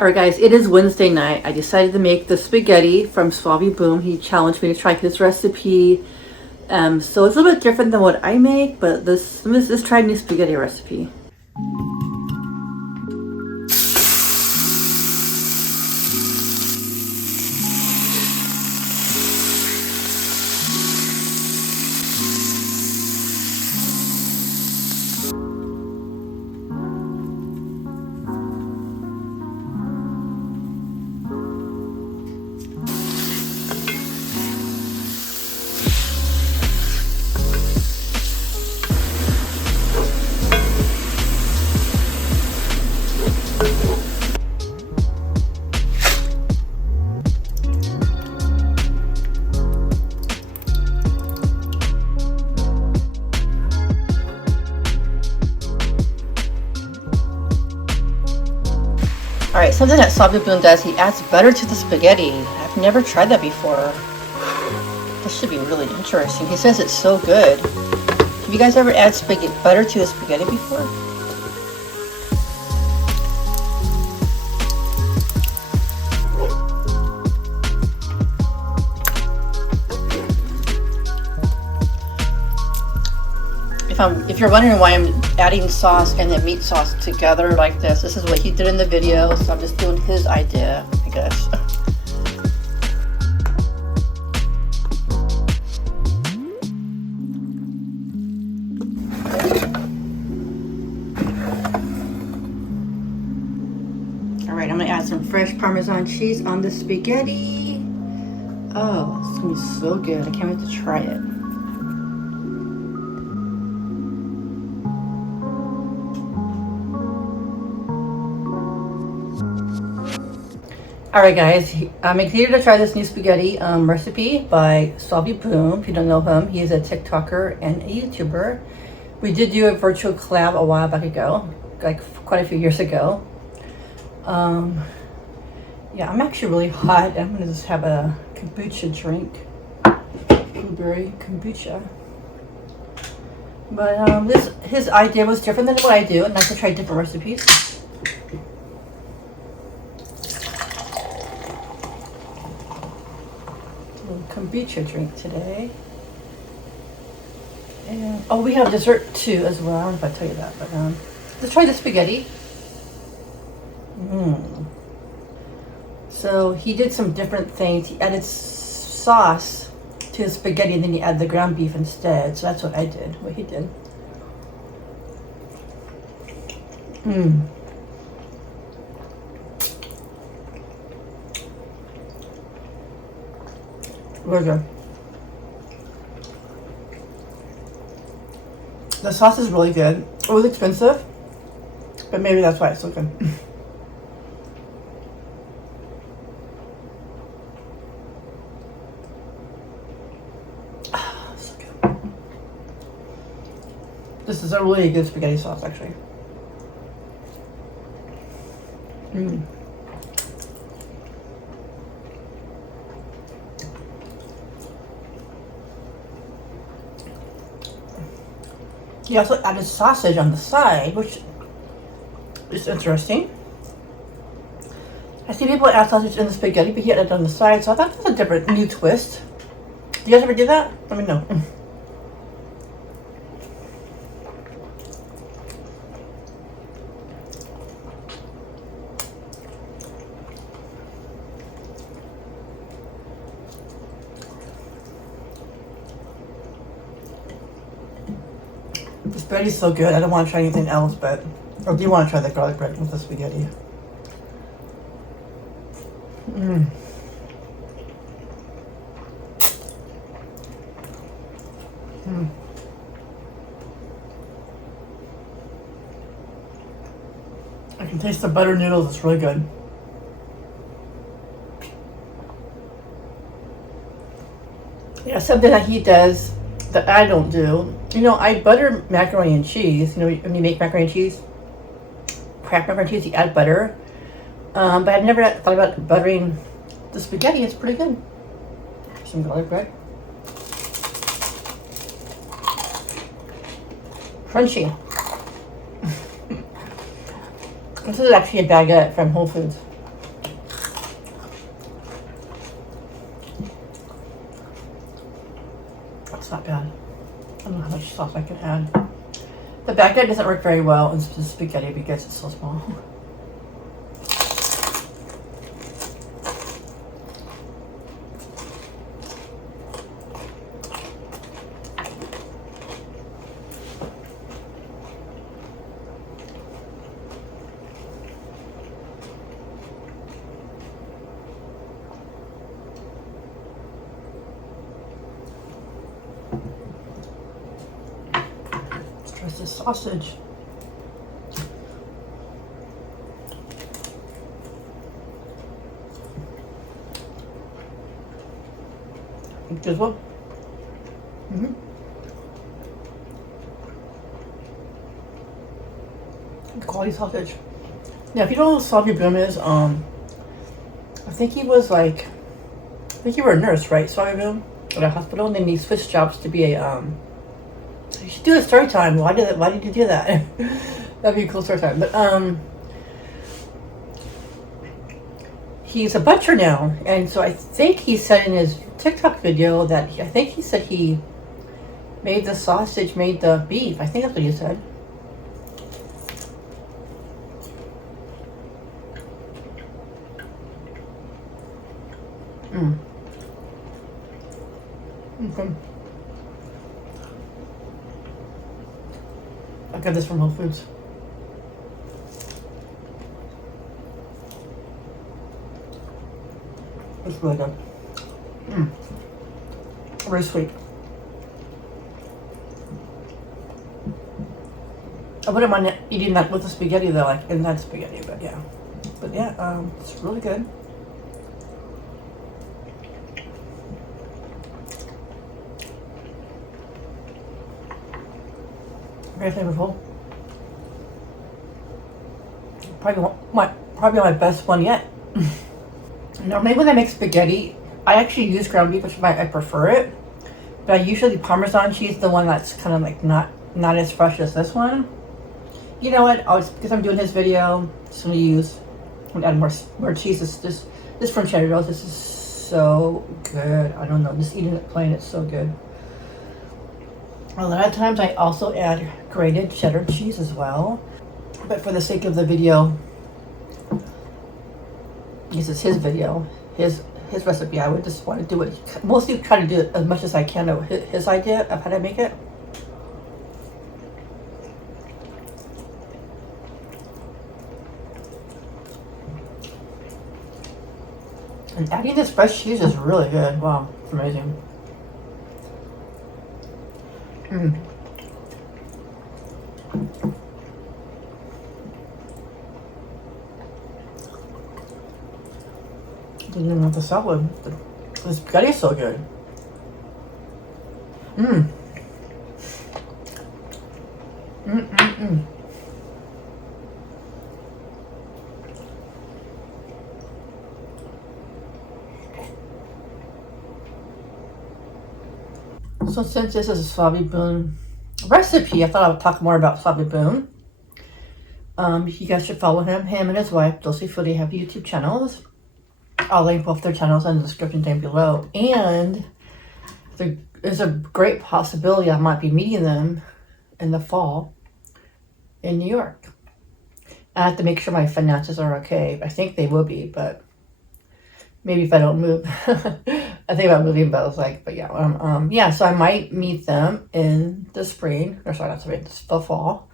Alright guys, it is Wednesday night. I decided to make the spaghetti from Suave Boom. He challenged me to try this recipe. So it's a little bit different than what I make, but let's try a new spaghetti recipe. Alright, something that Suave Boom does, he adds butter to the spaghetti. I've never tried that before. This should be really interesting. He says it's so good. Have you guys ever add butter to a spaghetti before? If you're wondering why I'm adding sauce and then meat sauce together like this is what he did in the video, so I'm just doing his idea, I guess. Alright, I'm gonna add some fresh Parmesan cheese on the spaghetti. Oh, it's gonna be so good. I can't wait to try it. Alright guys, I'm excited to try this new spaghetti recipe by Suave Boom. If you don't know him, he is a TikToker and a YouTuber. We did do a virtual collab a while back ago, like quite a few years ago. Yeah, I'm actually really hot. I'm gonna just have a kombucha drink. Blueberry kombucha. But his idea was different than what I do, and I could try different recipes. Kombucha drink today, and oh, we have dessert too as well. I don't know if I tell you that, but let's try the spaghetti. So he did some different things. He added sauce to his spaghetti, and then he added the ground beef instead. So that's what I did. What he did. Really good. The sauce is really good. It was expensive, but maybe that's why it's so good. So good. This is a really good spaghetti sauce, actually. He also added sausage on the side, which is interesting. I see people add sausage in the spaghetti, but he added it on the side, so I thought that was a different, new twist. Do you guys ever do that? Let me know. The spaghetti's so good, I don't want to try anything else, but I do want to try the garlic bread with the spaghetti. I can taste the butter noodles, it's really good. Yeah, something that he does that I don't do. You know, I butter macaroni and cheese. You know, when you make macaroni and cheese, cracked macaroni and cheese, you add butter. But I've never thought about buttering the spaghetti. It's pretty good. Some garlic bread. Crunchy. This is actually a baguette from Whole Foods. It's not bad. I don't know how much sauce I can add. The Baghdad doesn't work very well in the spaghetti because it's so small. Let's try this sausage. This one. Quality sausage. Yeah, if you don't know what Suave Boom is, I think he was like, I think you were a nurse, right? Suave Boom at a hospital, and then he switched jobs to be a you should do a story time. Why did you do that? That'd be a cool story time. But he's a butcher now, and so I think he said in his TikTok video that I think he said he made the sausage, made the beef. I think that's what he said. Okay. I got this from Whole Foods. It's really good. Very sweet. I wouldn't mind eating that with the spaghetti though, like in that spaghetti, but yeah. But yeah, it's really good. Very flavorful. Probably my best one yet. Normally when I make spaghetti, I actually use ground beef, which I prefer it. But I usually Parmesan cheese, the one that's kind of like not as fresh as this one. You know what? Because I'm doing this video, just gonna add more cheese. This from Cheddar Rolls. This is so good. I don't know. Just eating it plain, it's so good. A lot of times I also add grated cheddar cheese as well. But for the sake of the video, this is his video, his recipe. I would just want to do it, mostly try to do it as much as I can of his idea of how to make it. And adding this fresh cheese is really good. Wow, it's amazing. Didn't even want the salad. The spaghetti is so good. So since this is a Suave Boom recipe, I thought I would talk more about Suave Boom. You guys should follow him and his wife, Dulce Foodie, have YouTube channels. I'll link both their channels in the description down below. And there's a great possibility I might be meeting them in the fall in New York. I have to make sure my finances are okay. I think they will be, but maybe if I don't move. I think about moving, but I was like, but yeah. Yeah, so I might meet them in the spring. Or sorry, not spring, the fall.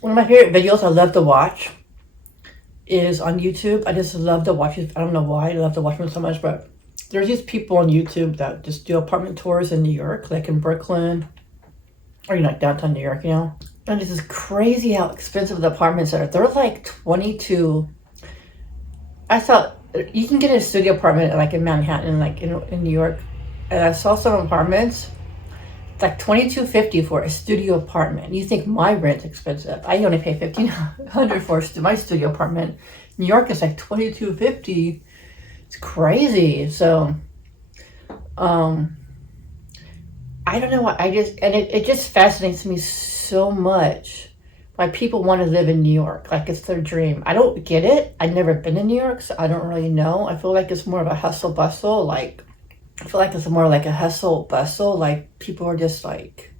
One of my favorite videos I love to watch is on YouTube. I just love to watch it. I don't know why I love to watch them so much, but there's these people on YouTube that just do apartment tours in New York, like in Brooklyn, or downtown New York, And it's just crazy how expensive the apartments are. They're like 22. I thought you can get a studio apartment like in Manhattan, like in New York, and I saw some apartments. It's like $22.50 for a studio apartment. You think my rent's expensive? I only pay $1,500 for my studio apartment. New York is like $22.50. It's crazy. So, I don't know what I just, and it just fascinates me so much why people want to live in New York. Like it's their dream. I don't get it. I've never been to New York, so I don't really know. I feel like it's more of a hustle bustle. Like, I feel like it's more like a hustle bustle. Like people are just like,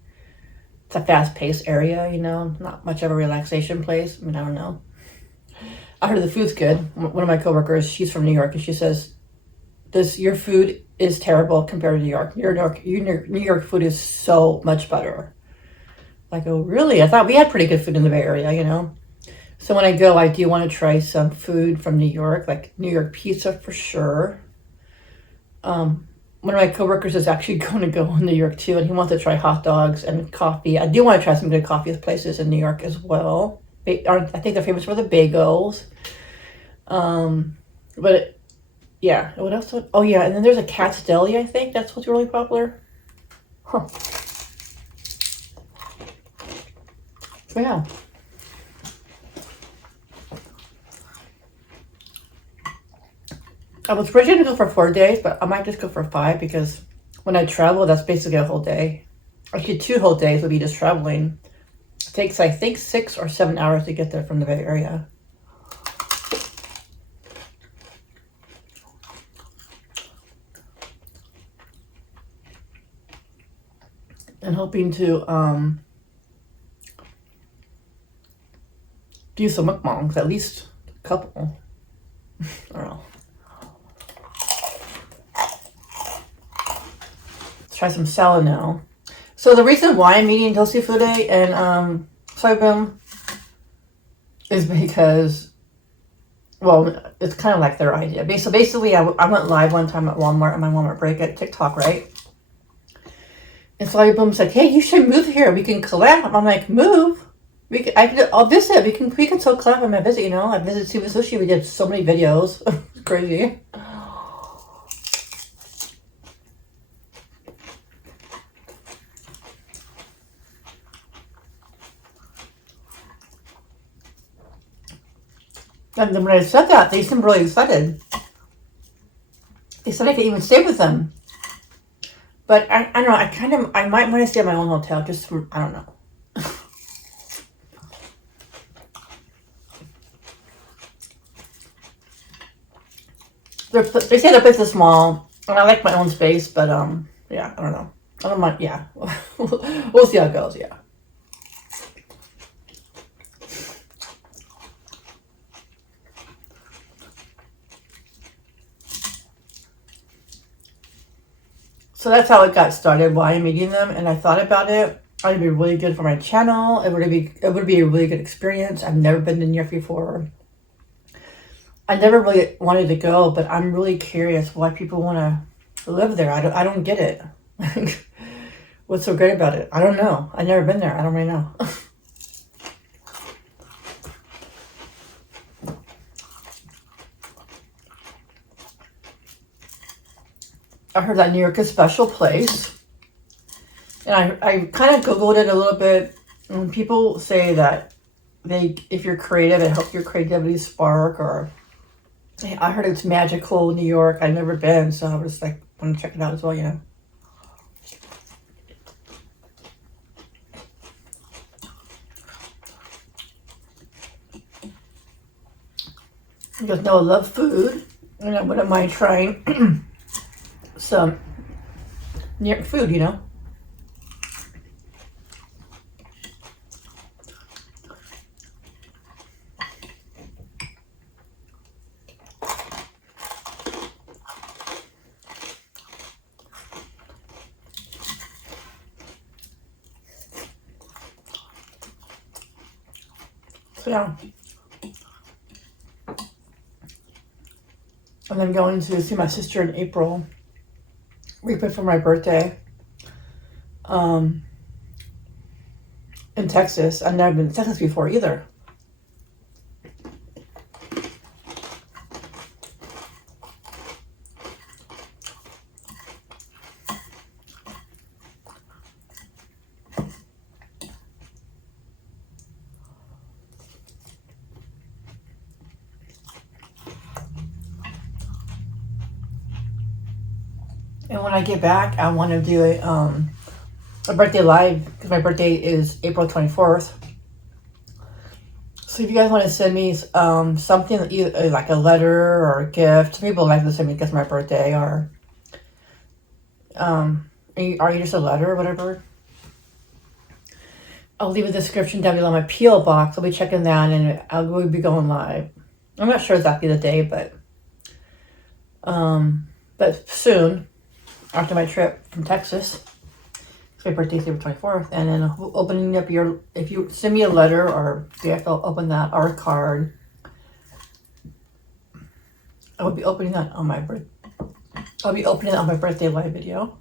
it's a fast paced area, you know, not much of a relaxation place. I mean, I don't know. I heard the food's good. One of my coworkers, she's from New York, and she says, your food is terrible compared to New York. New York food is so much better. Like, oh, really? I thought we had pretty good food in the Bay Area, you know? So when I go, I do want to try some food from New York, like New York pizza for sure. One of my coworkers is actually going to go in New York too, and he wants to try hot dogs and coffee. I do want to try some good coffee places in New York as well. I think they're famous for the bagels. But yeah, what else? Oh yeah, and then there's a Cat's Deli, I think. That's what's really popular. Huh. Yeah. I was originally going to go for 4 days, but I might just go for 5 because when I travel, that's basically a whole day. Actually, 2 whole days would be just traveling. It takes, I think, 6 or 7 hours to get there from the Bay Area. And hoping to do some mukbangs, at least a couple. I don't know. Let's try some salad now. So the reason why I'm eating Dulce Fude and Suave Boom is because, well, it's kind of like their idea. So basically, I went live one time at Walmart on my Walmart break at TikTok, right? And Suave Boom's like, "Hey, you should move here. We can collab." I'm like, "Move? I'll visit. We can still collab on my visit. You know, I visited Suva Sushi. We did so many videos. It's crazy." And then when I said that, they seemed really excited. They said I could even stay with them. But I don't know, I might want to stay at my own hotel just for, I don't know. They say the place is small, and I like my own space, but yeah, I don't know. I don't mind, yeah. We'll see how it goes, yeah. So that's how it got started, why I'm eating them, and I thought about it. It'd be really good for my channel. It would be a really good experience. I've never been to New York before. I never really wanted to go, but I'm really curious why people want to live there. I don't get it. What's so great about it? I don't know. I've never been there. I don't really know. I heard that New York is a special place. And I kind of Googled it a little bit. And people say that if you're creative, it helps your creativity spark. Or I heard it's magical, New York. I've never been, so I was like, want to check it out as well, you know. Because no, I love food. And I wouldn't mind trying some New York food, you know. So yeah. And then going to see my sister in April, week before my birthday, in Texas. I've never been to Texas before either. And when I get back, I want to do a a birthday live because my birthday is April 24th. So if you guys want to send me something, either like a letter or a gift, some people like to send me because my birthday, or are you just a letter or whatever. I'll leave a description down below my P.O. box. I'll be checking that and we'll be going live. I'm not sure exactly the day, but soon after my trip from Texas. My birthday's April 24th, and then opening up if you send me a letter or gift, I'll open that, or a card. I will be opening that on my birthday live video.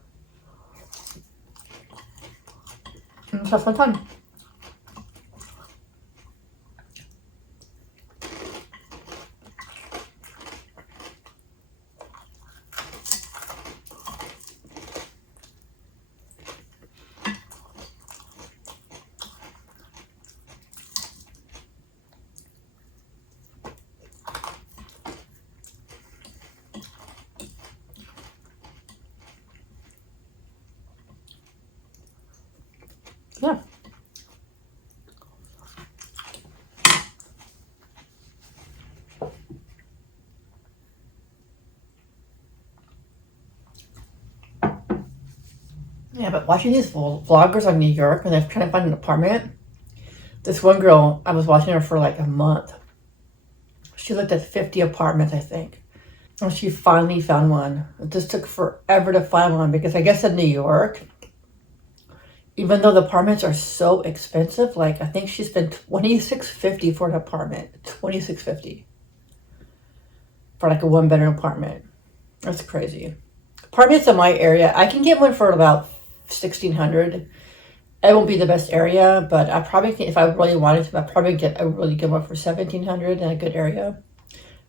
And it's a fun time. Yeah. Yeah, but watching these vloggers on New York when they're trying to find an apartment, this one girl, I was watching her for like a month. She looked at 50 apartments, I think. And she finally found one. It just took forever to find one because I guess in New York, even though the apartments are so expensive, like I think she spent $26.50 for an apartment. $26.50 for like a 1-bedroom apartment. That's crazy. Apartments in my area, I can get one for about $1,600. It won't be the best area, but I probably can, if I really wanted to, I'd probably get a really good one for $1,700 in a good area.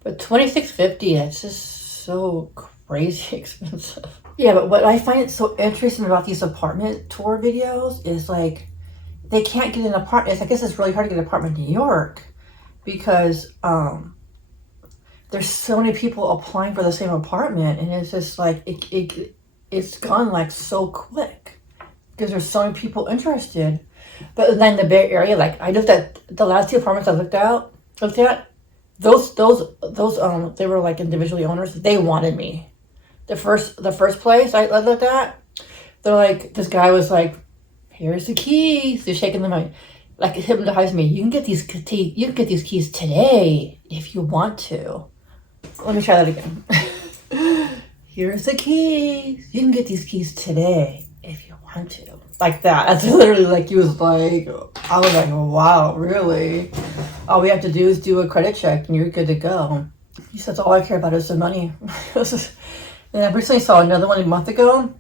But $26.50, that's just so crazy expensive. Yeah, but what I find so interesting about these apartment tour videos is like they can't get an apartment. I guess it's really hard to get an apartment in New York because there's so many people applying for the same apartment, and it's just like it's gone like so quick because there's so many people interested. But then the Bay Area, like I looked at the last 2 apartments I looked at, those they were like individually owners. They wanted me. The first place I looked at, they're like, this guy was like, here's the keys. They're shaking them like hypnotized me. You can get these keys today if you want to. Let me try that again. Here's the keys. You can get these keys today if you want to. Like that. That's literally like, he was like, I was like, wow, really? All we have to do is do a credit check and you're good to go. He says, all I care about is the money. And I recently saw another one a month ago,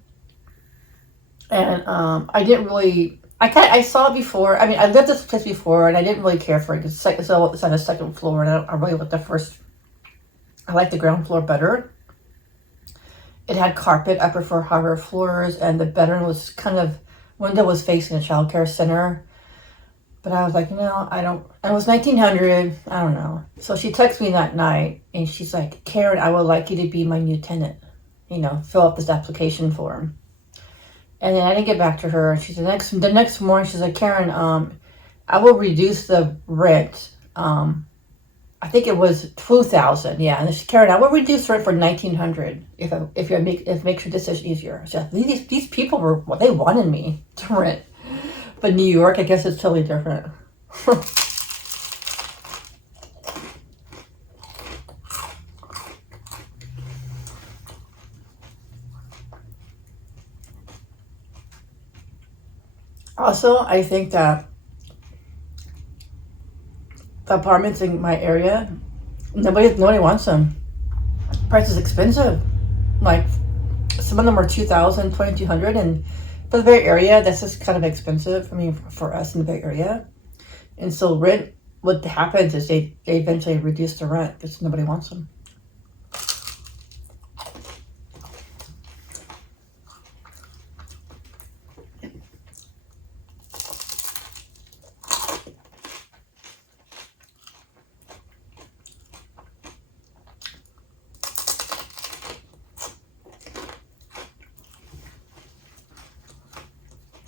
and I saw it before. I mean, I lived this place before, and I didn't really care for it because it's on the second floor, and I really like I like the ground floor better. It had carpet. I prefer hardwood floors, and the bedroom was window was facing a child care center. But I was like, no, I don't. And it was 1900. I don't know. So she texted me that night, and she's like, Karen, I would like you to be my new tenant. Fill out this application form. And then I didn't get back to her. She's the next morning, she's like, Karen, I will reduce the rent. I think it was $2,000. Yeah. And she, Karen, I will reduce the rent for $1,900 if it makes your decision easier. So these people they wanted me to rent. But New York, I guess it's totally different. Also, I think that the apartments in my area, nobody wants them. Price is expensive. Like some of them are $2,000, $2,200, and for the Bay Area, that's just kind of expensive. I mean, for us in the Bay Area, and so rent. What happens is they eventually reduce the rent because nobody wants them.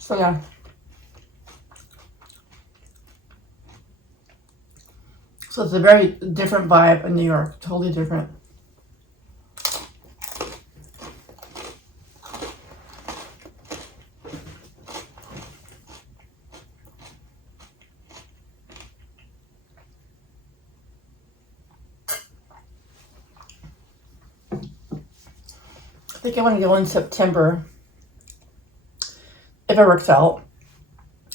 So yeah. So it's a very different vibe in New York. Totally different. I think I want to go in September if it works out.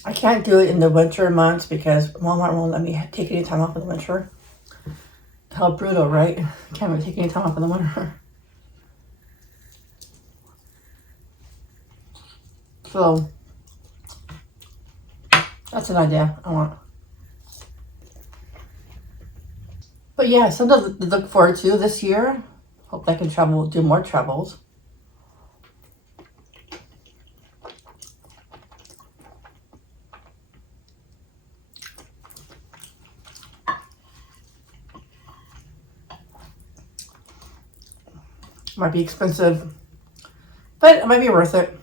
I can't do it in the winter months because Walmart won't let me take any time off in the winter. How brutal, right? Can't really take any time off in the winter. So that's an idea I want. But yeah, something to look forward to this year. Hope I can travel, do more travels. Might be expensive, but it might be worth it.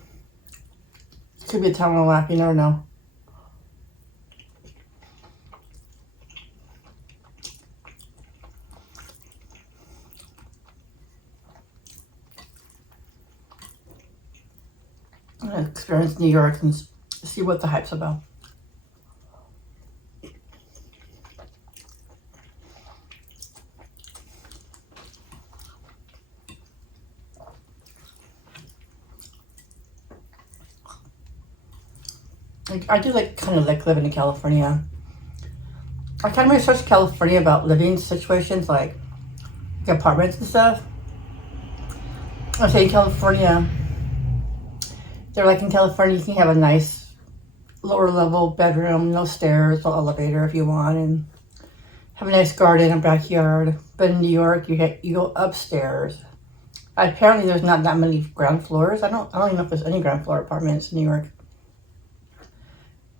Could be a time of lap, you never know. I'm gonna experience New York and see what the hype's about. I do kind of like living in California. I kind of researched California about living situations like apartments and stuff. I say in California, they're like in California you can have a nice lower level bedroom, no stairs, no elevator if you want, and have a nice garden and backyard. But in New York, you go upstairs. Apparently, there's not that many ground floors. I don't even know if there's any ground floor apartments in New York.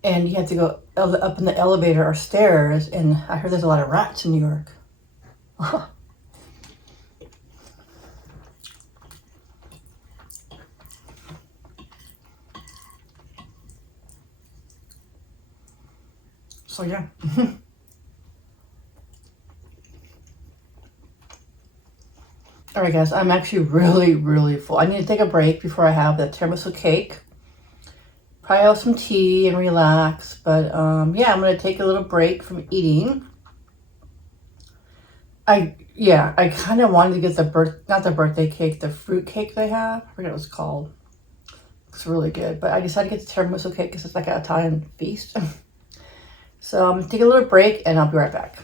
And you have to go up in the elevator or stairs, and I heard there's a lot of rats in New York. So yeah. All right, guys, I'm actually really, really full. I need to take a break before I have the tiramisu cake. Probably have some tea and relax, but yeah, I'm gonna take a little break from eating. I kind of wanted to get not the birthday cake, the fruit cake they have. I forget what it's called. It's really good, but I decided to get the tiramisu cake because it's like an Italian feast. So I'm gonna take a little break and I'll be right back.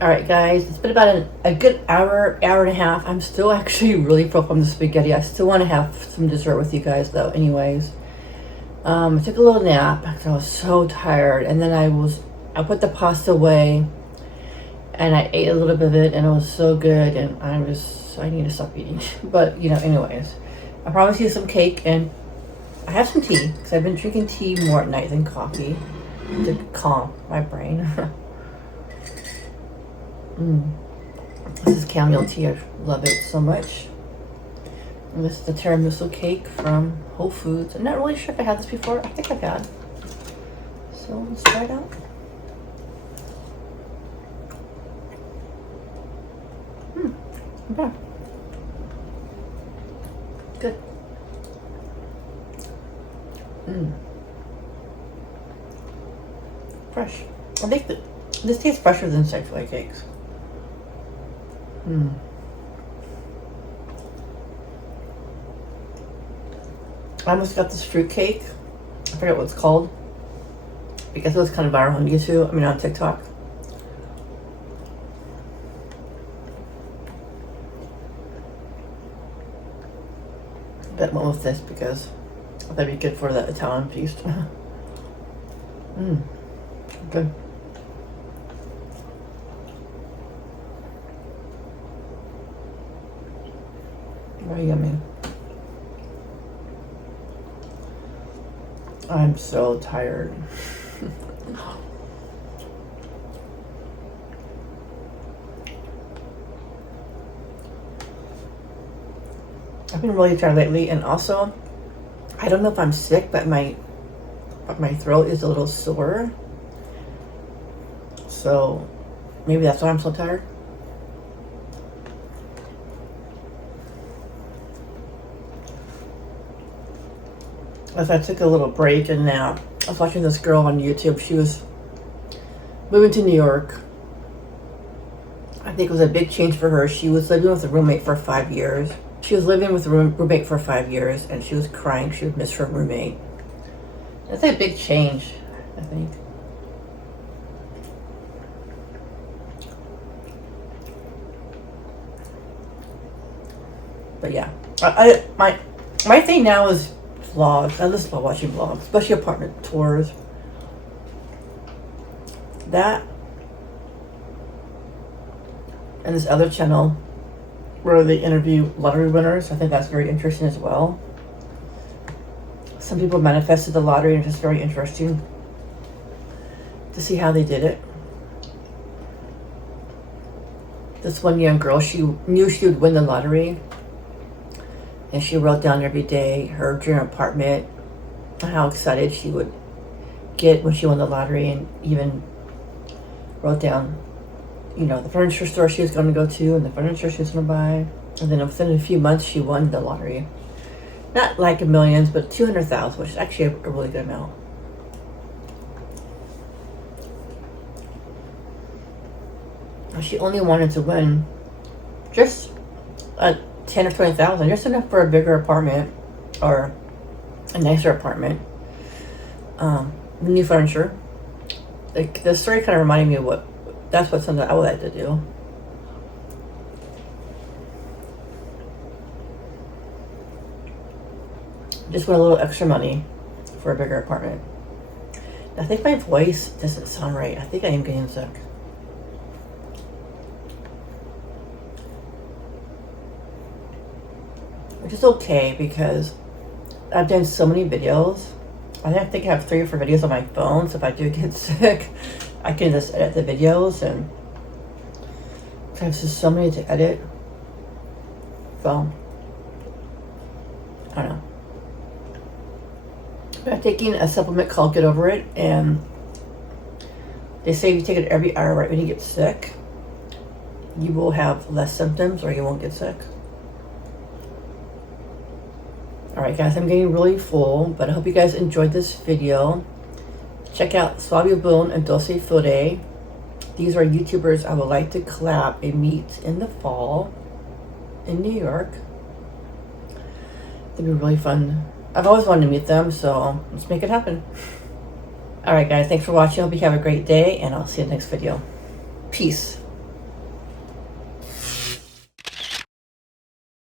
All right, guys, it's been about a good hour and a half. I'm still actually really full from the spaghetti. I still want to have some dessert with you guys, though. Anyways. I took a little nap because I was so tired, and then I put the pasta away and I ate a little bit of it, and it was so good, and I need to stop eating. But anyways, I promised you some cake, and I have some tea because I've been drinking tea more at night than coffee to calm my brain. This is chamomile tea. I love it so much. And this is the tiramisu cake from Whole Foods. I'm not really sure if I had this before. I think I've had. So let's try it out. Okay. Good. Fresh. I think this tastes fresher than Chick-fil-A cakes. I almost got this fruit cake. I forget what it's called because it was kind of viral on YouTube. I mean, on TikTok. But I went with this because I thought it'd be good for the Italian feast. Good. Very yummy. I'm so tired. I've been really tired lately, and also, I don't know if I'm sick, but my my throat is a little sore. So maybe that's why I'm so tired. As I took a little break and nap, I was watching this girl on YouTube. She was moving to New York. I think it was a big change for her. She was living with a roommate for 5 years. She was living with a roommate for 5 years, and she was crying. She would miss her roommate. That's a big change, I think. But yeah, my thing now is vlogs. I just love watching vlogs, especially apartment tours. That and this other channel where they interview lottery winners. I think that's very interesting as well. Some people manifested the lottery, and it's just very interesting to see how they did it. This one young girl, she knew she would win the lottery, and she wrote down every day her dream apartment and how excited she would get when she won the lottery, and even wrote down, you know, the furniture store she was going to go to and the furniture she was going to buy. And then within a few months, she won the lottery. Not like millions, but 200,000, which is actually a really good amount. She only wanted to win just 10 or 20,000, just enough for a bigger apartment or a nicer apartment. New furniture. Like, the story kind of reminded me of that's what something I would like to do. Just want a little extra money for a bigger apartment. I think my voice doesn't sound right. I think I am getting sick. Which is okay because I've done so many videos. I think I have 3 or 4 videos on my phone, so if I do get sick, I can just edit the videos, and I have just so many to edit. So, I don't know. But I'm taking a supplement called Get Over It, and they say if you take it every hour right when you get sick, you will have less symptoms or you won't get sick. Alright guys, I'm getting really full, but I hope you guys enjoyed this video. Check out Suave Boom and Dulce Fode. These are YouTubers I would like to collab and meet in the fall in New York. It'd be really fun. I've always wanted to meet them, so let's make it happen. Alright guys, thanks for watching. I hope you have a great day, and I'll see you in the next video. Peace.